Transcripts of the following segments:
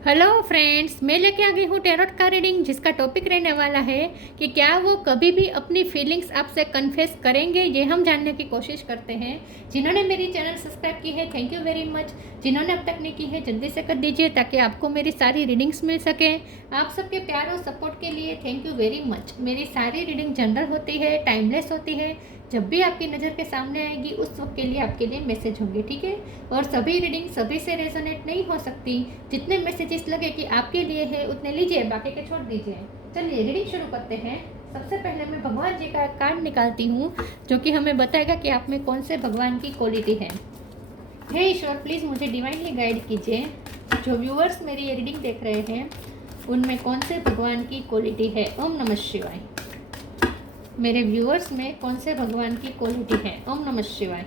Hello friends, मैं लेके आ गई हूँ टैरोट का रीडिंग, जिसका टॉपिक रहने वाला है कि क्या वो कभी भी अपनी फीलिंग्स आपसे कन्फेस करेंगे। ये हम जानने की कोशिश करते हैं। जिन्होंने मेरी चैनल सब्सक्राइब की है, थैंक यू वेरी मच। जिन्होंने अब तक नहीं की है, जल्दी से कर दीजिए ताकि आपको मेरी सारी रीडिंग्स मिल सके। आप सबके प्यार और सपोर्ट के लिए थैंक यू वेरी मच। मेरी सारी रीडिंग जनरल होती है, टाइमलेस होती है। जब भी आपकी नज़र के सामने आएगी उस वक्त के लिए आपके लिए मैसेज होंगे, ठीक है। और सभी रीडिंग सभी से रेजोनेट नहीं हो सकती। जितने मैसेजेस लगे कि आपके लिए है उतने लीजिए, बाकी के छोड़ दीजिए। चलिए रीडिंग शुरू करते हैं। सबसे पहले मैं भगवान जी का कार्ड निकालती हूँ, जो कि हमें बताएगा कि आप में कौन से भगवान की क्वालिटी है। हे ईश्वर, प्लीज़ मुझे डिवाइनली गाइड कीजिए। जो व्यूअर्स मेरी ये रीडिंग देख रहे हैं उनमें कौन से भगवान की क्वालिटी है। ओम नमः शिवाय। मेरे व्यूअर्स में कौन से भगवान की क्वालिटी है। ओम नमः शिवाय।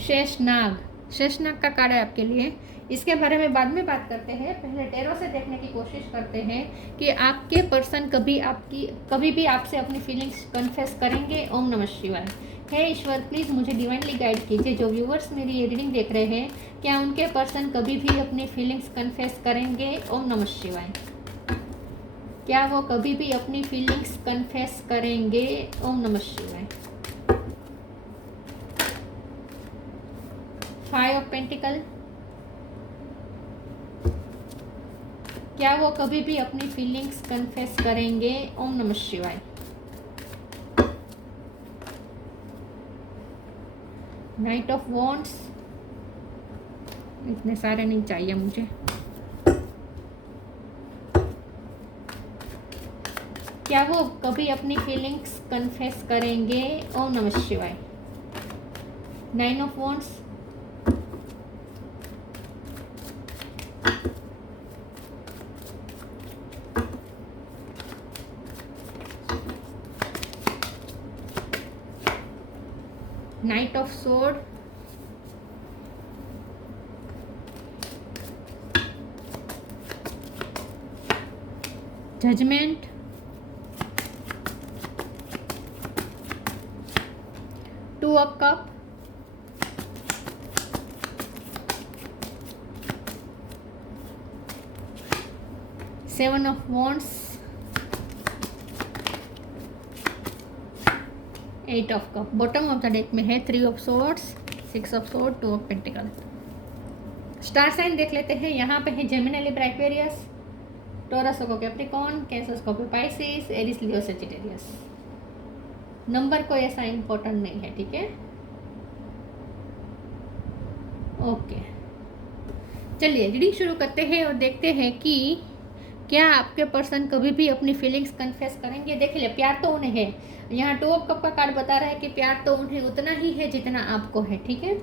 शेषनाग, शेषनाग का कार्ड है आपके लिए। इसके बारे में बाद में बात करते हैं, पहले टैरो से देखने की कोशिश करते हैं कि आपके पर्सन कभी भी आपसे अपनी फीलिंग्स कन्फेस करेंगे। ओम नमः शिवाय। हे ईश्वर, प्लीज़ मुझे डिवाइनली गाइड कीजिए। जो व्यूअर्स मेरी ये रीडिंग देख रहे हैं, क्या उनके पर्सन कभी भी अपनी फीलिंग्स कन्फेस करेंगे। ओम नमः शिवाय। क्या वो कभी भी अपनी फीलिंग्स कन्फेस करेंगे। ओम नमः शिवाय। 5 ऑफ पेंटिकल, क्या वो कभी भी अपनी फीलिंग्स कन्फेस करेंगे। ओम नमः शिवाय। नाइट ऑफ वॉन्ड्स, इतने सारे नहीं चाहिए मुझे। क्या वो कभी अपनी फीलिंग्स कन्फेस करेंगे। ओम नमः शिवाय। 9 of wands, knight of sword, judgement, two of cup, seven of wands, 8 of cup. Bottom of the deck में है 3 of swords, 6 of sword, 2 of pentacle. Star sign देख लेते हैं। यहाँ पे है जेमिनी, लिब्रा, एक्वेरियस, टॉरस को कैप्रिकॉर्न, कैंसर को Pisces, Aries, Leo, Sagittarius. Number कोई ऐसा इंपॉर्टेंट नहीं है, ठीक है। ओके, चलिए रीडिंग शुरू करते हैं और देखते हैं कि क्या आपके पर्सन कभी भी अपनी फीलिंग्स कन्फेस करेंगे। देख लिया, प्यार तो उन्हें है। यहाँ 2 ऑफ कप का कार्ड बता रहा है कि प्यार तो उन्हें उतना ही है जितना आपको है, ठीक है।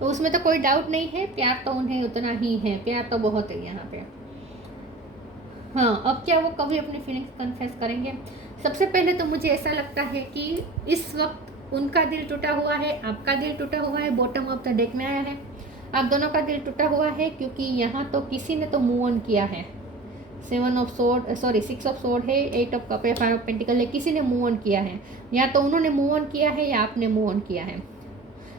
तो उसमें तो कोई डाउट नहीं है, प्यार तो उन्हें उतना ही है, प्यार तो बहुत है यहाँ पे। हाँ, अब क्या वो कभी अपनी फीलिंग्स कन्फेस करेंगे। सबसे पहले तो मुझे ऐसा लगता है कि इस वक्त उनका दिल टूटा हुआ है, आपका दिल टूटा हुआ है। बॉटम ऑफ द डेक में आया है, आप दोनों का दिल टूटा हुआ है, क्योंकि यहाँ तो किसी ने तो मूव ऑन किया है। 7 of sword, sorry 6 of sword है, 8 ऑफ कप है, 5 ऑफ पेंटिकल है। किसी ने मूव ऑन किया है, या तो उन्होंने मूव ऑन किया है या आपने मूव ऑन किया है।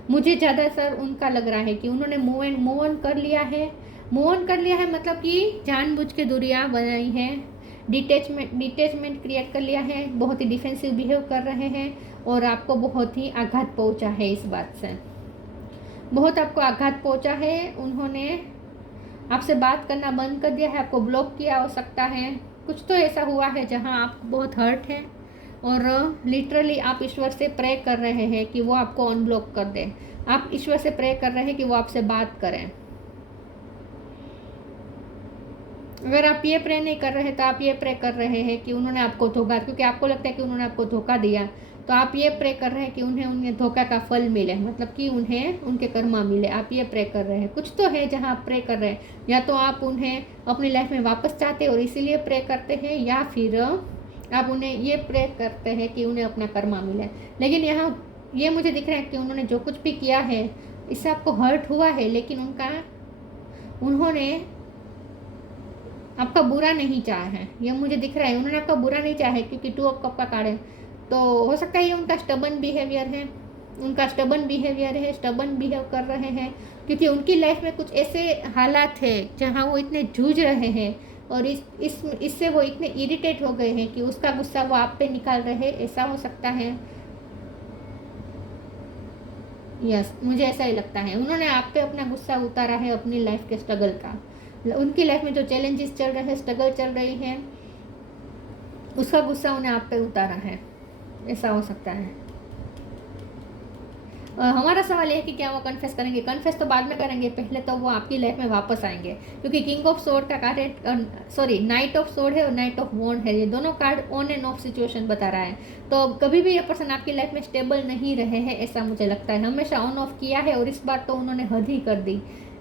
मुझे ज़्यादातर उनका लग रहा है कि उन्होंने मूव ऑन कर लिया है। मूव ऑन कर लिया है मतलब कि जानबूझ के दूरियां बनाई हैं, डिटेचमेंट क्रिएट कर लिया है, बहुत ही डिफेंसिव बिहेव कर रहे हैं और आपको बहुत ही आघात पहुंचा है। इस बात से बहुत आपको आघात पहुंचा है। उन्होंने आपसे बात करना बंद कर दिया है, आपको ब्लॉक किया हो सकता है। कुछ तो ऐसा हुआ है जहां आप बहुत हर्ट हैं और लिटरली आप ईश्वर से प्रे कर रहे हैं कि वो आपको अनब्लॉक कर दे। आप ईश्वर से प्रे कर रहे हैं कि वो आपसे बात करें। अगर आप ये प्रे नहीं कर रहे तो आप ये प्रे कर रहे हैं कि उन्होंने आपको धोखा, क्योंकि आपको लगता है कि उन्होंने आपको धोखा दिया, तो आप ये प्रे कर रहे हैं कि उन्हें धोखा का फल मिले, मतलब कि उन्हें उनके कर्मा मिले। आप ये प्रे कर रहे हैं। कुछ तो है जहाँ आप प्रे कर रहे हैं, या तो आप उन्हें अपनी लाइफ में वापस चाहते हैं और इसीलिए प्रे करते हैं, या फिर आप उन्हें ये प्रे करते हैं कि उन्हें अपना कर्मा मिले। लेकिन यहाँ ये मुझे दिख रहा है कि उन्होंने जो कुछ भी किया है इससे आपको हर्ट हुआ है, लेकिन उन्होंने आपका बुरा नहीं चाहा है, ये मुझे दिख रहा है। उन्होंने आपका बुरा नहीं चाहा है, क्योंकि 2 ऑफ कप का कार्ड है। तो हो सकता है ये उनका स्टबन बिहेवियर है, स्टबन बिहेव कर रहे हैं, क्योंकि उनकी लाइफ में कुछ ऐसे हालात है जहाँ वो इतने जूझ रहे हैं, और इससे वो इतने इरिटेट हो गए हैं कि उसका गुस्सा वो आप पे निकाल रहे हैं। ऐसा हो सकता है, यस, मुझे ऐसा ही लगता है। उन्होंने आप पे अपना गुस्सा उतारा है अपनी लाइफ के स्ट्रगल का। उनकी लाइफ में जो चैलेंजेस चल रहे हैं, स्ट्रगल चल रही है, उसका गुस्सा उन्हें आप पे उतारा है, ऐसा हो सकता है। हमारा सवाल ये है कि क्या वो कन्फेस करेंगे। कन्फेस तो बाद में करेंगे, पहले तो वो आपकी लाइफ में वापस आएंगे, क्योंकि किंग ऑफ सोर्ड का कार्ड नाइट ऑफ सोर्ड है और नाइट ऑफ वॉन्ड है। ये दोनों card on end of situation बता रहा है। तो कभी भी ये पर्सन आपकी लाइफ में स्टेबल नहीं रहे हैं, ऐसा मुझे लगता है। हमेशा ऑन ऑफ किया है, और इस बार तो उन्होंने हद ही कर दी।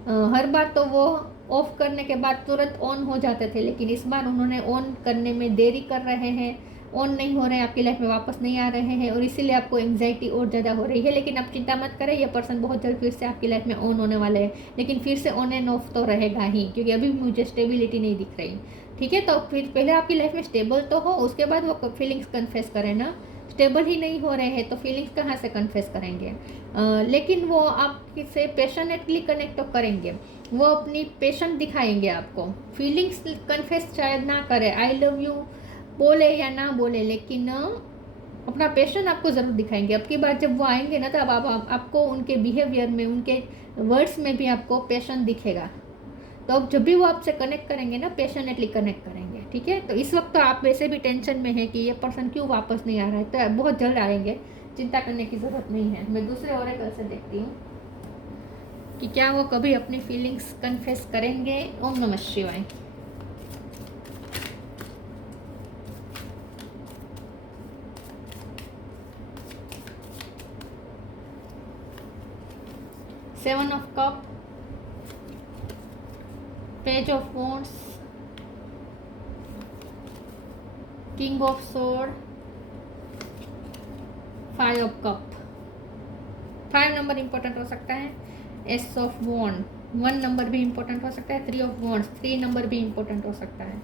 हर बार तो वो ऑफ करने के बाद तुरंत ऑन हो जाते थे, लेकिन इस बार उन्होंने ऑन करने में देरी कर रहे हैं, ऑन नहीं हो रहे हैं, आपकी लाइफ में वापस नहीं आ रहे हैं, और इसीलिए आपको एंग्जाइटी और ज़्यादा हो रही है। लेकिन आप चिंता मत करें, ये पर्सन बहुत जल्द फिर से आपकी लाइफ में ऑन होने वाले हैं, लेकिन फिर से ऑन एंड ऑफ तो रहेगा ही, क्योंकि अभी मुझे स्टेबिलिटी नहीं दिख रही। ठीक है, तो फिर पहले आपकी लाइफ में स्टेबल तो हो, उसके बाद वो फीलिंग्स कन्फेस करें ना। स्टेबल ही नहीं हो रहे हैं तो फीलिंग्स कहाँ से कन्फेस करेंगे। लेकिन वो आपसे पैशनेटली कनेक्ट तो करेंगे, वो अपनी पेशेंट दिखाएंगे आपको। फीलिंग्स कन्फेस शायद ना करे, आई लव यू बोले या ना बोले, लेकिन अपना पैशन आपको ज़रूर दिखाएंगे। अब की बार जब वो आएंगे ना, तब आपको उनके बिहेवियर में, उनके वर्ड्स में भी आपको पैशन दिखेगा। तो अब जब भी वो आपसे कनेक्ट करेंगे ना, पैशनेटली कनेक्ट करेंगे। ठीक है, तो इस वक्त तो आप वैसे भी टेंशन में है कि ये पर्सन क्यों वापस नहीं आ रहा है, तो बहुत जल्द आएंगे, चिंता करने की ज़रूरत नहीं है। मैं दूसरे ओरेकल से देखती हूँ कि क्या वो कभी अपनी फीलिंग्स कन्फेस करेंगे। ओम नमः शिवाय। Seven of cup, page of wands, king of sword, 5 of cup. 5 number important हो सकता है। एस ऑफ वॉन्ड, 1 नंबर भी इंपॉर्टेंट हो सकता है। 3 ऑफ वॉन्ड्स, 3 नंबर भी इंपॉर्टेंट हो सकता है।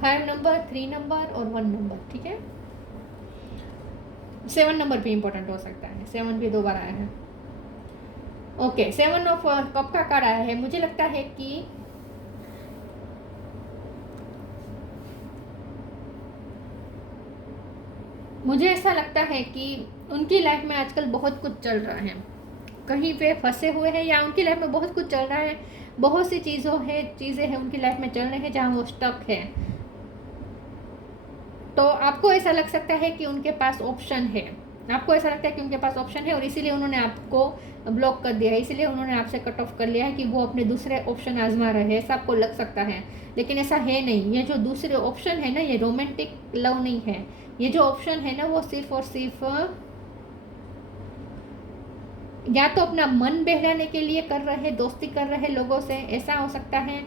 5 नंबर, 3 नंबर और 1 नंबर। ठीक है, 7 नंबर भी इंपॉर्टेंट हो सकता है, 7 भी 2 बार आया है। ओके, 7 ऑफ कप का कार्ड आया है। मुझे लगता है कि मुझे ऐसा लगता है कि उनकी लाइफ में आजकल बहुत कुछ चल रहा है, कहीं पे फंसे हुए हैं, या उनकी लाइफ में बहुत कुछ चल रहा है, बहुत सी चीज़ें हैं उनकी लाइफ में चल रही हैं जहाँ वो स्टक है। तो आपको ऐसा लग सकता है कि उनके पास ऑप्शन है, आपको ऐसा लगता है कि उनके पास ऑप्शन है, और इसीलिए उन्होंने आपको ब्लॉक कर दिया है, इसीलिए उन्होंने आपसे कट ऑफ कर लिया है कि वो अपने दूसरे ऑप्शन आजमा रहे हैं। ऐसा आपको लग सकता है, लेकिन ऐसा है नहीं। ये जो दूसरे ऑप्शन है ना, ये रोमांटिक लव नहीं है। ये जो ऑप्शन है ना, वो सिर्फ और सिर्फ या तो अपना मन बहलाने के लिए कर रहे हैं, दोस्ती कर रहे हैं लोगों से, ऐसा हो सकता है,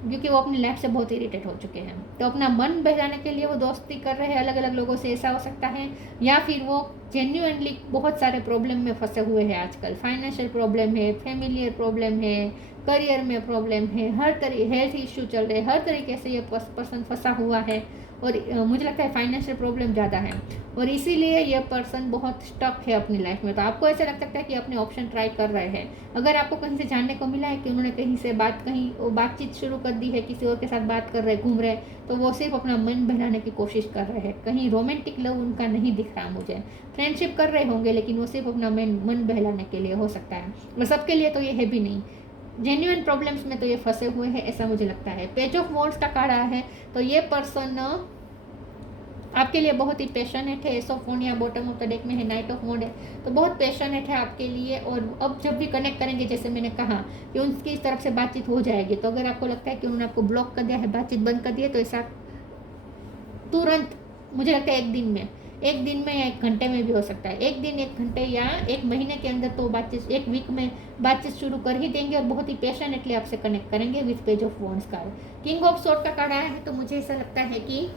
क्योंकि वो अपनी लाइफ से बहुत इरिटेट हो चुके हैं। तो अपना मन बहलाने के लिए वो दोस्ती कर रहे हैं अलग अलग लोगों से, ऐसा हो सकता है। या फिर वो जेन्युइनली बहुत सारे प्रॉब्लम में फंसे हुए हैं आजकल। फाइनेंशियल प्रॉब्लम है, फैमिलियर प्रॉब्लम है, करियर में प्रॉब्लम है, हर तरह हेल्थ इश्यू चल रहे हैं, हर तरीके से ये पर्सन फंसा हुआ है। और मुझे लगता है फाइनेंशियल प्रॉब्लम ज़्यादा है, और इसीलिए ये पर्सन बहुत स्टक है अपनी लाइफ में। तो आपको ऐसा लग सकता है कि अपने ऑप्शन ट्राई कर रहे हैं। अगर आपको कहीं से जानने को मिला है कि उन्होंने कहीं से बातचीत शुरू कर दी है, किसी और के साथ बात कर रहे, घूम रहे, तो वो सिर्फ अपना मन बहलाने की कोशिश कर रहे हैं। कहीं रोमांटिक लव उनका नहीं दिख रहा मुझे। फ्रेंडशिप कर रहे होंगे, लेकिन वो सिर्फ अपना मन बहलाने के लिए हो सकता है, और सबके लिए तो ये है भी नहीं। जेन्युइन प्रॉब्लम्स में तो ये फंसे हुए हैं, ऐसा मुझे लगता है। पेज ऑफ वॉन्ड्स का कार्ड आया है, तो ये पर्सन आपके लिए बहुत ही पैशनेट है। एस ऑफ वॉन्ड या बॉटम ऑफ द डेक में है, नाइट ऑफ वॉन्ड है, तो बहुत पैशनेट है आपके लिए। और अब जब भी कनेक्ट करेंगे, जैसे मैंने कहा कि उनकी तरफ से बातचीत हो जाएगी, तो अगर आपको लगता है कि उन्होंने आपको ब्लॉक कर दिया है, बातचीत बंद कर दी है, तो ऐसा तुरंत मुझे लगता है एक दिन में या 1 घंटे में भी हो सकता है। 1 दिन, 1 घंटे या 1 महीने के अंदर तो बातचीत, 1 वीक में बातचीत शुरू कर ही देंगे, और बहुत ही पैशनेटली आपसे कनेक्ट करेंगे with page of wands card. King of sword का कार्ड आया है, तो मुझे ऐसा लगता है कि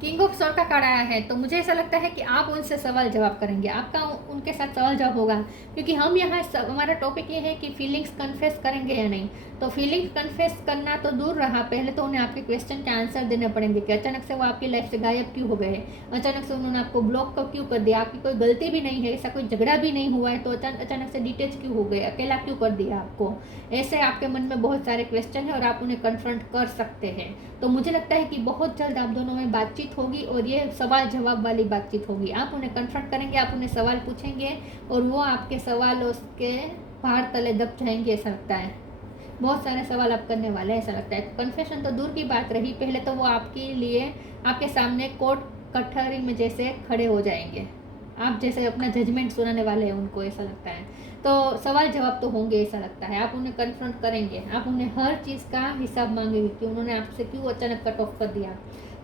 किंग ऑफ सॉर्ड का कार्ड आया है, तो मुझे ऐसा लगता है कि आप उनसे सवाल जवाब करेंगे, आपका उनके साथ सवाल जवाब होगा, क्योंकि हम यहाँ हमारा टॉपिक ये है कि फीलिंग्स कन्फेस करेंगे या नहीं। तो फीलिंग्स कन्फेस करना तो दूर रहा, पहले तो उन्हें आपके क्वेश्चन के आंसर देने पड़ेंगे कि अचानक से वो आपकी लाइफ से गायब क्यों हो गए, अचानक से उन्होंने आपको ब्लॉक क्यों कर दिया, आपकी कोई गलती भी नहीं है, ऐसा कोई झगड़ा भी नहीं हुआ है, तो अचानक से डिटेच क्यों हो गए, अकेला क्यों कर दिया आपको। ऐसे आपके मन में बहुत सारे क्वेश्चन है और आप उन्हें कन्फ्रंट कर सकते हैं। तो मुझे लगता है कि बहुत जल्द आप दोनों में बातचीत होगी और ये सवाल जवाब वाली बातचीत होगी। आप उन्हें कन्फ्रंट करेंगे, आप उन्हें सवाल पूछेंगे और वो आपके सवालों के पहाड़ तले दब जाएंगे, ऐसा लगता है। बहुत सारे सवाल आप करने वाले हैं, ऐसा लगता है। कन्फेशन तो दूर की बात रही, पहले तो वो आपके लिए आपके सामने कोर्ट कटहरी में जैसे खड़े हो जाएंगे, आप जैसे अपना जजमेंट सुनाने वाले हैं उनको, ऐसा लगता है। तो सवाल जवाब तो होंगे, ऐसा लगता है। आप उन्हें कन्फ्रंट करेंगे, आप उन्हें हर चीज़ का हिसाब मांगेंगे कि उन्होंने आपसे क्यों अचानक कट ऑफ कर दिया।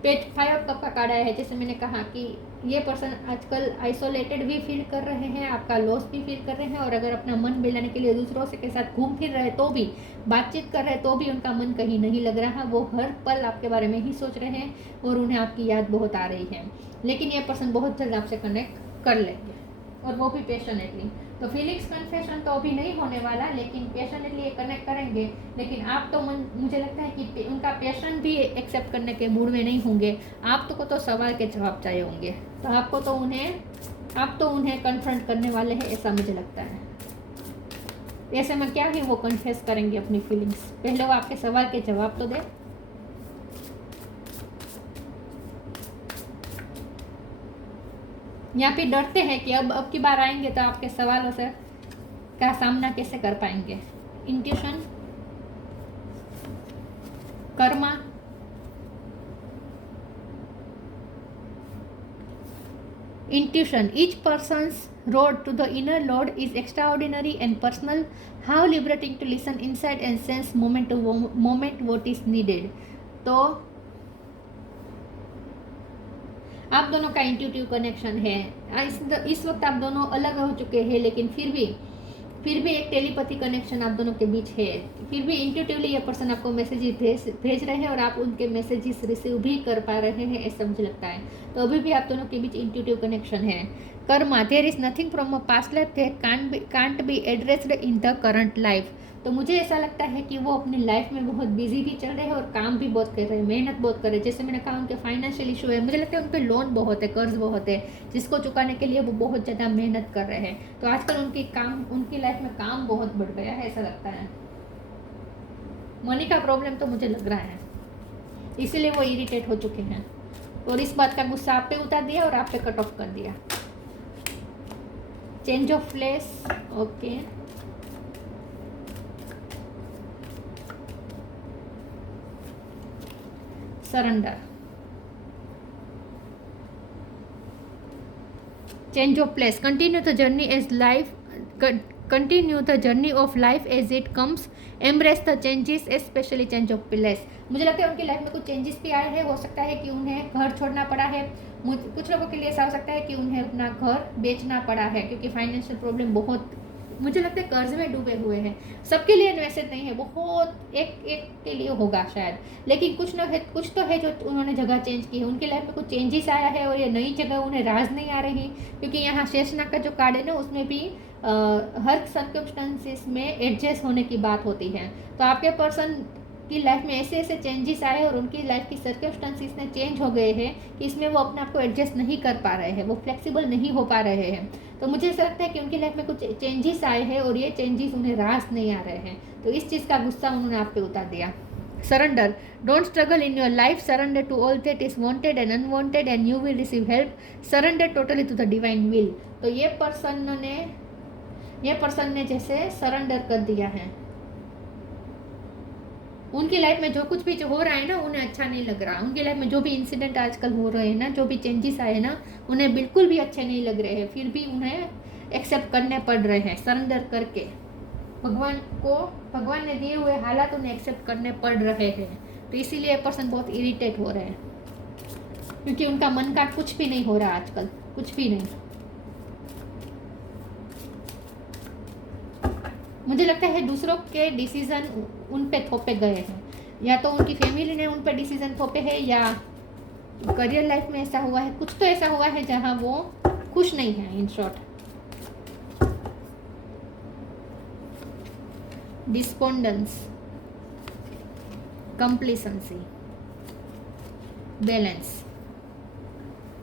पेज 5 कप का कार्ड आया है, जैसे मैंने कहा कि ये पर्सन आजकल आइसोलेटेड भी फील कर रहे हैं, आपका लॉस भी फील कर रहे हैं, और अगर अपना मन बहलाने के लिए दूसरों से के साथ घूम फिर रहे तो भी, बातचीत कर रहे तो भी उनका मन कहीं नहीं लग रहा। वो हर पल आपके बारे में ही सोच रहे हैं और उन्हें आपकी याद बहुत आ रही है। लेकिन ये पर्सन बहुत जल्द आपसे कनेक्ट कर लेंगे, और वो भी पैशनेटली। तो फीलिंग्स कन्फेशन तो अभी नहीं होने वाला, लेकिन पैशनेटली ये कनेक्ट करेंगे। लेकिन आप तो मुझे लगता है कि उनका पैशन भी एक्सेप्ट करने के मूड में नहीं होंगे। आप तो सवाल के जवाब चाहिए होंगे, तो आप तो उन्हें कन्फ्रंट करने वाले हैं, ऐसा मुझे लगता है। ऐसे में क्या है, वो कन्फेस करेंगे अपनी फीलिंग्स, पहले वो आपके सवाल के जवाब तो दे। यहाँ पे डरते हैं कि अब की बार आएंगे तो आपके सवालों से का सामना कैसे कर पाएंगे। Intuition, Karma, intuition. Each person's road to the inner Lord is extraordinary and personal. How liberating to listen inside and sense moment to moment what is needed. तो आप दोनों का इंट्यूटिव कनेक्शन है। इस वक्त आप दोनों अलग हो चुके हैं, लेकिन फिर भी एक टेलीपैथी कनेक्शन आप दोनों के बीच है। फिर भी इंट्यूटिवली ये पर्सन आपको मैसेजेस भेज रहे हैं और आप उनके मैसेजेस रिसीव भी कर पा रहे हैं, ऐसा मुझे लगता है। तो अभी भी आप दोनों के बीच इंट्यूटिव कनेक्शन है। Karma, there is nothing from a past life that can't be addressed in the current life. तो मुझे ऐसा लगता है कि वो अपनी लाइफ में बहुत बिजी भी चल रहे हैं और काम भी बहुत कर रहे हैं, मेहनत बहुत कर रहे हैं। जैसे मैंने कहा, उनके फाइनेंशियल इशू है, मुझे लगता है उन पर लोन बहुत है, कर्ज बहुत है, जिसको चुकाने के लिए वो बहुत ज़्यादा मेहनत कर रहे हैं। तो आजकल उनकी लाइफ में काम बहुत बढ़ गया है, ऐसा लगता है। मनी का प्रॉब्लम तो मुझे लग रहा है, इसीलिए वो इरिटेट हो चुके हैं और इस बात का गुस्सा आप पे उतार दिया और आप पे कट ऑफ कर दिया। Change of place, okay. Surrender, change of place, continue the journey of life as it comes, embrace the changes, especially change of place। मुझे लगता है उनकी लाइफ में कुछ चेंजेस भी आए हैं। हो सकता है कि उन्हें घर छोड़ना पड़ा है, कुछ लोगों के लिए ऐसा हो सकता है कि उन्हें अपना घर बेचना पड़ा है, क्योंकि फाइनेंशियल प्रॉब्लम बहुत, मुझे लगता है कर्ज में डूबे हुए हैं। सबके लिए वैसे नहीं है, बहुत एक के लिए होगा शायद, लेकिन कुछ तो है जो उन्होंने जगह चेंज की है। उनकी लाइफ में कुछ चेंजेस आया है और ये नई जगह उन्हें राज नहीं आ रही, क्योंकि यहाँ शेषनाग का जो कार्ड है ना, उसमें भी हर सर्कमस्टेंसेस में एडजस्ट होने की बात होती है। तो आपके पर्सन की लाइफ में ऐसे ऐसे चेंजेस आए और उनकी लाइफ की सर्कमस्टेंसेस में चेंज हो गए हैं कि इसमें वो अपने आप को एडजस्ट नहीं कर पा रहे हैं, वो फ्लेक्सिबल नहीं हो पा रहे हैं। तो मुझे ऐसा लगता है कि उनकी लाइफ में कुछ चेंजेस आए हैं और ये चेंजेस उन्हें रास नहीं आ रहे हैं, तो इस चीज़ का गुस्सा उन्होंने आप पे उतार दिया। Surrender, don't struggle in your life, surrender to all that is wanted and unwanted and you will receive help, surrender totally to the divine will. तो ये पर्सन ने जैसे सरेंडर कर दिया है। उनकी लाइफ में जो कुछ भी हो रहा है ना, उन्हें अच्छा नहीं लग रहा। उनकी लाइफ में जो भी इंसिडेंट आजकल हो रहे हैं ना, जो भी चेंजेस आए ना, उन्हें बिल्कुल भी अच्छे नहीं लग रहे हैं, फिर भी उन्हें एक्सेप्ट करने पड़ रहे हैं सरेंडर करके। भगवान ने दिए हुए हालात उन्हें एक्सेप्ट करने पड़ रहे हैं। तो इसीलिए पर्सन बहुत इरिटेट हो रहे हैं, क्योंकि उनका मन का कुछ भी नहीं हो रहा आजकल, कुछ भी नहीं। मुझे लगता है दूसरों के डिसीजन उन पे थोपे गए हैं, या तो उनकी फैमिली ने उन पे डिसीजन थोपे हैं, या करियर लाइफ में ऐसा हुआ है, कुछ तो ऐसा हुआ है जहाँ वो खुश नहीं है। In short, despondence, complacency, balance,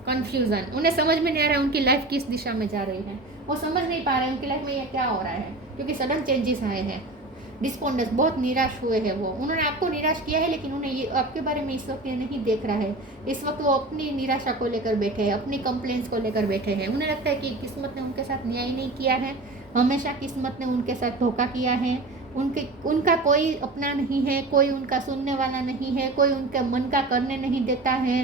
confusion. उन्हें समझ में नहीं आ रहा है उनकी लाइफ किस दिशा में जा रही है, वो समझ नहीं पा रहे हैं उनकी लाइफ में ये क्या हो रहा है, क्योंकि सडन चेंजेस आए हैं। डिस्पोंडेंस, बहुत निराश हुए हैं वो, उन्होंने आपको निराश किया है लेकिन उन्हें ये आपके बारे में इस वक्त ये नहीं देख रहा है। इस वक्त वो अपनी निराशा को लेकर बैठे हैं, अपनी कंप्लेंट्स को लेकर बैठे हैं। उन्हें लगता है कि किस्मत ने उनके साथ न्याय नहीं किया है, हमेशा किस्मत ने उनके साथ धोखा किया है। उनका कोई अपना नहीं है, कोई उनका सुनने वाला नहीं है, कोई उनके मन का करने नहीं देता है।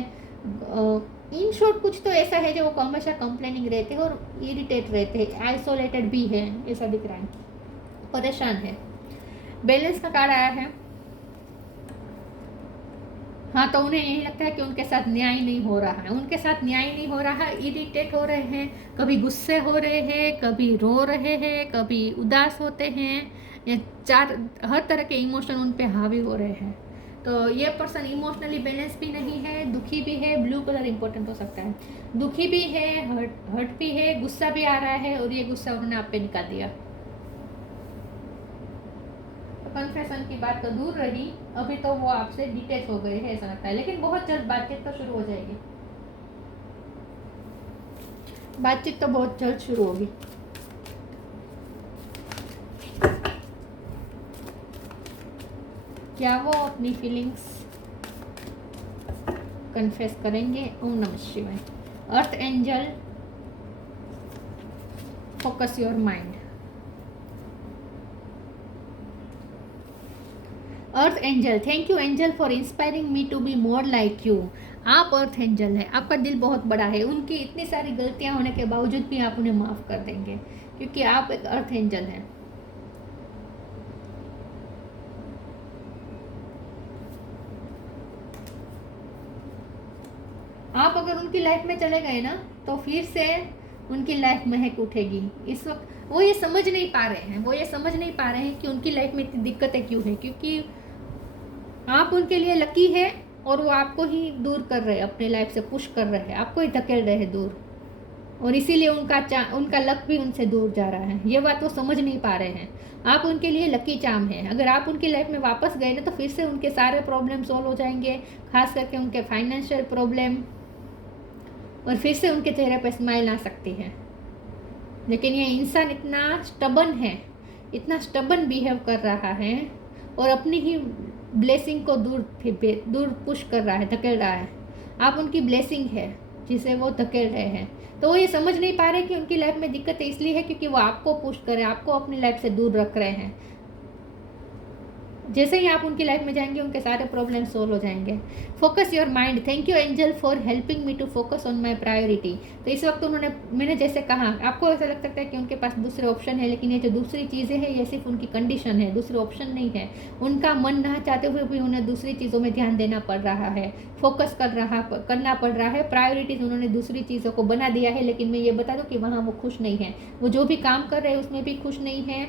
इन शॉर्ट, कुछ तो ऐसा है जो वो हमेशा कंप्लेनिंग रहते हैं और इरिटेट रहते हैं, आइसोलेटेड भी है, ऐसा दिख रहा है, परेशान है। बैलेंस का कार्ड आया है। हाँ, तो उन्हें यही लगता है कि उनके साथ न्याय नहीं हो रहा है, उनके साथ न्याय नहीं हो रहा है, इरिटेट हो रहे हैं, कभी गुस्से हो रहे हैं, कभी रो रहे हैं, कभी उदास होते हैं, ये हर तरह के इमोशन उन पे हावी हो रहे हैं। तो ये पर्सन इमोशनली बैलेंस भी नहीं है, दुखी भी है। ब्लू कलर इंपॉर्टेंट हो सकता है। दुखी भी है, हर्ट भी है, गुस्सा भी आ रहा है, और ये गुस्सा उन्होंने आप पे निकाल दिया। कन्फेशन की बात तो दूर रही, अभी तो वो आपसे डिटेच हो गए हैं ऐसा लगता है, लेकिन बहुत जल्द बातचीत तो शुरू हो जाएगी। बातचीत तो बहुत जल्द शुरू होगी। क्या वो अपनी फीलिंग्स कन्फेस करेंगे? ओम नमः शिवाय। Earth angel, focus your mind. Earth angel, thank you angel for inspiring me to be more like you. आप अर्थ एंजल है, आपका दिल बहुत बड़ा है, उनकी इतनी सारी गलतियां होने के बावजूद भी आप उन्हें माफ़ कर देंगे, क्योंकि आप एक अर्थ एंजल हैं। आप अगर उनकी लाइफ में चले गए ना, तो फिर से उनकी लाइफ महक उठेगी। इस वक्त वो ये समझ नहीं पा रहे हैं, वो ये समझ नहीं पा रहे हैं कि उनकी लाइफ में इतनी दिक्कतें क्यों हैं, क्योंकि आप उनके लिए लकी है और वो आपको ही दूर कर रहे हैं, अपने लाइफ से पुश कर रहे हैं, आपको ही धकेल रहे हैं दूर, और इसीलिए उनका लक भी उनसे दूर जा रहा है। ये बात वो समझ नहीं पा रहे हैं। आप उनके लिए लकी चार्म है। अगर आप उनकी लाइफ में वापस गए ना, तो फिर से उनके सारे प्रॉब्लम सॉल्व हो जाएंगे, खास करके उनके फाइनेंशियल प्रॉब्लम, और फिर से उनके चेहरे पर स्माइल आ सकती है। लेकिन ये इंसान इतना स्टबन है, इतना स्टबन बिहेव कर रहा है, और अपनी ही ब्लेसिंग को दूर पुश कर रहा है, धकेल रहा है। आप उनकी ब्लेसिंग है जिसे वो धकेल रहे हैं। तो वो ये समझ नहीं पा रहे कि उनकी लाइफ में दिक्कत इसलिए है क्योंकि वो आपको पुश कर रहे हैं, आपको अपनी लाइफ से दूर रख रहे हैं। जैसे ही आप उनकी लाइफ में जाएंगे, उनके सारे प्रॉब्लम सोल्व हो जाएंगे। Focus your mind, thank you angel for helping me to focus on my priority. तो इस वक्त मैंने जैसे कहा, आपको ऐसा लग सकता है कि उनके पास दूसरे ऑप्शन है, लेकिन ये जो दूसरी चीज़ें हैं, ये सिर्फ उनकी कंडीशन है, दूसरे ऑप्शन नहीं है। उनका मन ना चाहते हुए भी उन्हें दूसरी चीज़ों में ध्यान देना पड़ रहा है, फोकस करना पड़ रहा है। प्रायोरिटीज़ उन्होंने दूसरी चीज़ों को बना दिया है, लेकिन मैं ये बता दूँ कि वहाँ वो खुश नहीं है। वो जो भी काम कर रहे हैं उसमें भी खुश नहीं है,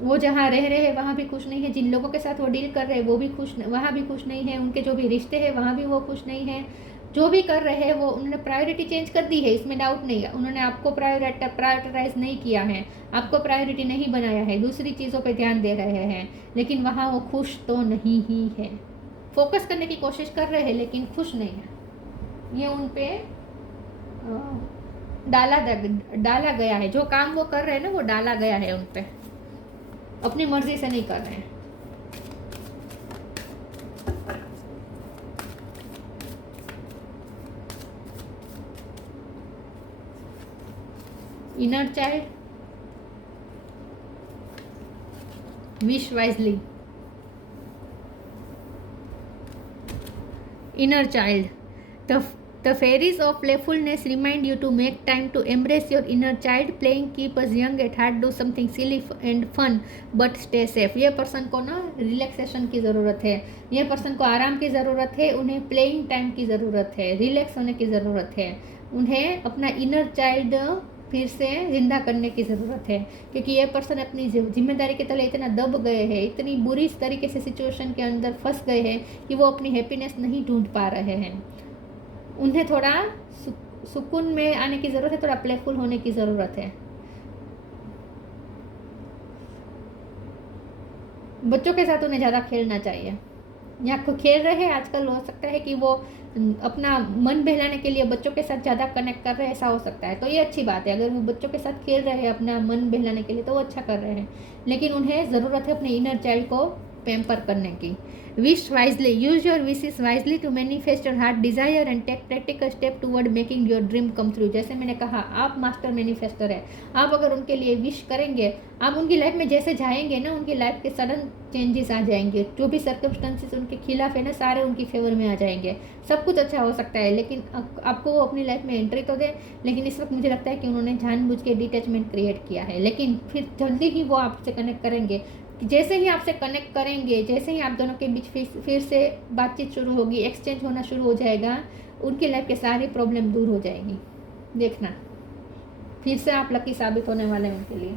वो जहाँ रह रहे हैं वहाँ भी खुश नहीं है, जिन लोगों के साथ वो डील कर रहे हैं वो भी वहाँ भी खुश नहीं है, उनके जो भी रिश्ते हैं वहाँ भी वो खुश नहीं है। जो भी कर रहे हैं वो उन्होंने प्रायोरिटी चेंज कर दी है, इसमें डाउट नहीं है। उन्होंने आपको प्रायोरिटाइज नहीं किया है, आपको प्रायोरिटी नहीं बनाया है, दूसरी चीज़ों पे ध्यान दे रहे हैं, लेकिन वहाँ वो खुश तो नहीं ही है। फोकस करने की कोशिश कर रहे हैं लेकिन खुश नहीं है। ये उन पे डाला गया है, जो काम वो कर रहे हैं ना, वो डाला गया है उन पे, अपनी मर्जी से नहीं कर रहे हैं। Inner child, wish wisely. Inner child, the fairies of playfulness remind you to make time to embrace your inner child. Playing keep us young at heart. Do something silly and fun but stay safe. ये person को ना relaxation की ज़रूरत है, ये person को आराम की ज़रूरत है, उन्हें प्लेइंग टाइम की ज़रूरत है, रिलैक्स होने की ज़रूरत है, उन्हें अपना इनर चाइल्ड फिर से जिंदा करने की ज़रूरत है, क्योंकि ये पर्सन अपनी जिम्मेदारी के तले इतना दब गए हैं, इतनी बुरी तरीके से सिचुएशन के अंदर फंस गए हैं कि वो अपनी हैप्पीनेस नहीं ढूंढ पा रहे हैं। उन्हें थोड़ा सुकून में आने की ज़रूरत है, थोड़ा प्लेफुल होने की ज़रूरत है। बच्चों के साथ उन्हें ज़्यादा खेलना चाहिए, या खेल रहे हैं आजकल, हो सकता है कि वो अपना मन बहलाने के लिए बच्चों के साथ ज़्यादा कनेक्ट कर रहे हैं, ऐसा हो सकता है। तो ये अच्छी बात है, अगर वो बच्चों के साथ खेल रहे हैं अपना मन बहलाने के लिए तो वो अच्छा कर रहे हैं, लेकिन उन्हें ज़रूरत है अपने इनर चाइल्ड को पैम्पर करने की। Wish wisely, use your wishes wisely to manifest your heart desire and take practical step toward making your dream come through. जैसे मैंने कहा, आप मास्टर मैनिफेस्टर है, आप अगर उनके लिए विश करेंगे, आप उनकी लाइफ में जैसे जाएंगे ना, उनकी लाइफ के सडन चेंजेस आ जाएंगे, जो भी सर्कमस्टेंसेस उनके खिलाफ है ना, सारे उनकी फेवर में आ जाएंगे, सब कुछ अच्छा हो सकता है। लेकिन आपको वो अपनी लाइफ में एंट्री तो दे, लेकिन इस वक्त मुझे लगता है कि उन्होंने जानबूझ के डिटैचमेंट क्रिएट किया है। लेकिन फिर जल्दी ही वो आपसे कनेक्ट करेंगे, जैसे ही आपसे कनेक्ट करेंगे, जैसे ही आप दोनों के बीच फिर से बातचीत शुरू होगी, एक्सचेंज होना शुरू हो जाएगा, उनकी लाइफ के सारी प्रॉब्लम दूर हो जाएगी। देखना, फिर से आप लकी साबित होने वाले हैं उनके लिए।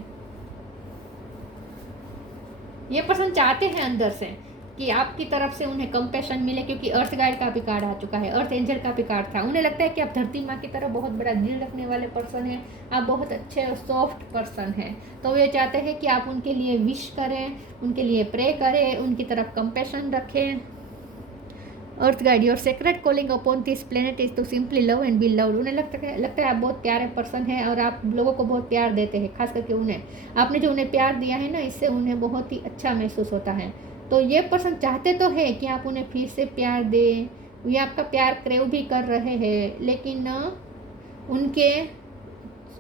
ये पर्सन चाहते हैं अंदर से कि आपकी तरफ से उन्हें कंपैशन मिले, क्योंकि अर्थ गाइड का भी कार्ड आ चुका है, अर्थ एंजल का भी कार्ड था। उन्हें लगता है कि आप धरती माँ की तरह बहुत बड़ा दिल रखने वाले पर्सन हैं, आप बहुत अच्छे और सॉफ्ट पर्सन हैं। तो वे चाहते हैं कि आप उनके लिए विश करें, उनके लिए प्रे करें, उनकी तरफ कंपैशन रखें। Earth guide, your sacred calling upon this planet is to simply love and be loved. उन्हें लगता है आप बहुत प्यारे पर्सन हैं और आप लोगों को बहुत प्यार देते हैं, खास करके उन्हें, आपने जो उन्हें प्यार दिया है ना, इससे उन्हें बहुत ही अच्छा महसूस होता है। तो ये पर्सन चाहते तो है कि आप उन्हें फिर से प्यार दें, ये आपका प्यार क्रेव भी कर रहे हैं, लेकिन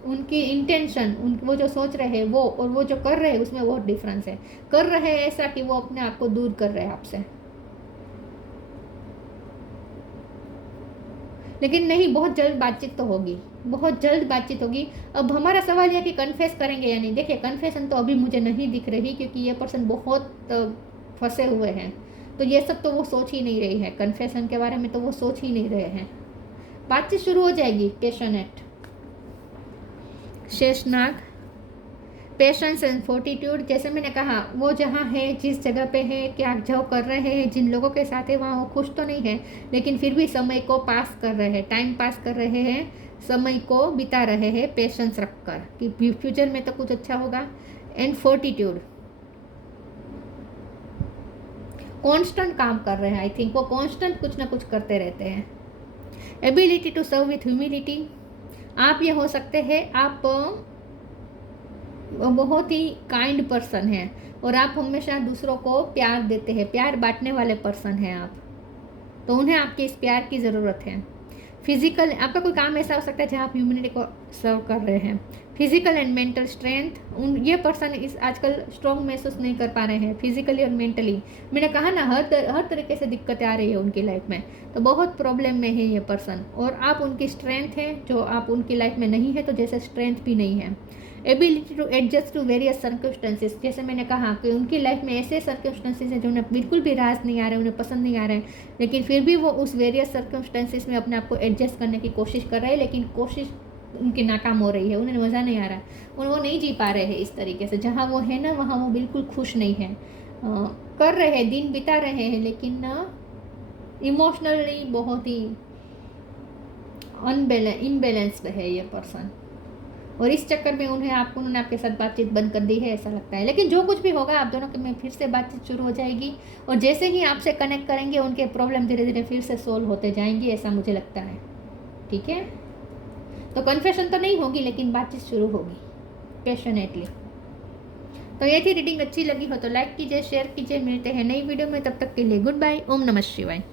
उनकी इंटेंशन, वो जो सोच रहे हैं वो और वो जो कर रहे हैं उसमें बहुत डिफरेंस है। कर रहे हैं ऐसा कि वो अपने आप को दूर कर रहे हैं आपसे, लेकिन नहीं, बहुत जल्द बातचीत तो होगी, बहुत जल्द बातचीत होगी। अब हमारा सवाल यह कि कन्फेस करेंगे या नहीं। देखिए, कन्फेशन तो अभी मुझे नहीं दिख रही, क्योंकि ये पर्सन बहुत फंसे हुए हैं, तो ये सब तो वो सोच ही नहीं रही है, कन्फेशन के बारे में तो वो सोच ही नहीं रहे हैं। बातचीत शुरू हो जाएगी। Passionate, Sheshnag, patience and fortitude. जैसे मैंने कहा, वो जहाँ है, जिस जगह पे है, क्या जो कर रहे हैं, जिन लोगों के साथ है, वहाँ वो खुश तो नहीं है, लेकिन फिर भी समय को पास कर रहे हैं, टाइम पास कर रहे हैं, समय को बिता रहे हैं पेशेंस रखकर कि फ्यूचर में तो कुछ अच्छा होगा। एंड फोर्टिट्यूड, कांस्टेंट काम कर रहे हैं। आई थिंक वो कांस्टेंट कुछ ना कुछ करते रहते हैं। Ability to serve with humility, आप ये हो सकते हैं, आप बहुत ही काइंड पर्सन हैं और आप हमेशा दूसरों को प्यार देते हैं, प्यार बांटने वाले पर्सन हैं आप, तो उन्हें आपके इस प्यार की ज़रूरत है। फिजिकल, आपका कोई काम ऐसा हो सकता है जहाँ आप ह्यूमैनिटी को सर्व कर रहे हैं। फिजिकल एंड मेंटल स्ट्रेंथ, ये पर्सन इस आजकल स्ट्रॉन्ग महसूस नहीं कर पा रहे हैं फिजिकली और मेंटली। मैंने कहा ना, हर तरीके से दिक्कतें आ रही है उनकी लाइफ में, तो बहुत प्रॉब्लम में है ये पर्सन, और आप उनकी स्ट्रेंथ है जो आप उनकी लाइफ में नहीं है, तो जैसे स्ट्रेंथ भी नहीं है। Ability to adjust to various circumstances, जैसे मैंने कहा कि उनकी लाइफ में ऐसे सर्कमस्टेंसेस हैं जो उन्हें बिल्कुल भी राज नहीं आ रहे, उन्हें पसंद नहीं आ रहे हैं, लेकिन फिर भी वो उस वेरियस सर्कमस्टेंसेस में अपने आप को एडजस्ट करने की कोशिश कर रहे हैं, लेकिन कोशिश उनकी नाकाम हो रही है, उन्हें मज़ा नहीं आ रहा है, वो नहीं जी पा रहे हैं इस तरीके से। जहाँ वो है ना, वहाँ वो बिल्कुल खुश नहीं है। कर रहे हैं, दिन बिता रहे हैं, लेकिन इमोशनली बहुत ही इनबैलेंस्ड है ये पर्सन, और इस चक्कर में उन्होंने आपके साथ बातचीत बंद कर दी है ऐसा लगता है। लेकिन जो कुछ भी होगा, आप दोनों के में फिर से बातचीत शुरू हो जाएगी, और जैसे ही आपसे कनेक्ट करेंगे, उनके प्रॉब्लम धीरे धीरे फिर से सोल्व होते जाएंगी, ऐसा मुझे लगता है। ठीक है, तो कन्फेशन तो नहीं होगी, लेकिन बातचीत शुरू होगी पैशनेटली। तो ये थी रीडिंग। अच्छी लगी हो तो लाइक कीजिए, शेयर कीजिए। मिलते हैं नई वीडियो में, तब तक के लिए गुड बाय। ओम नमः शिवाय।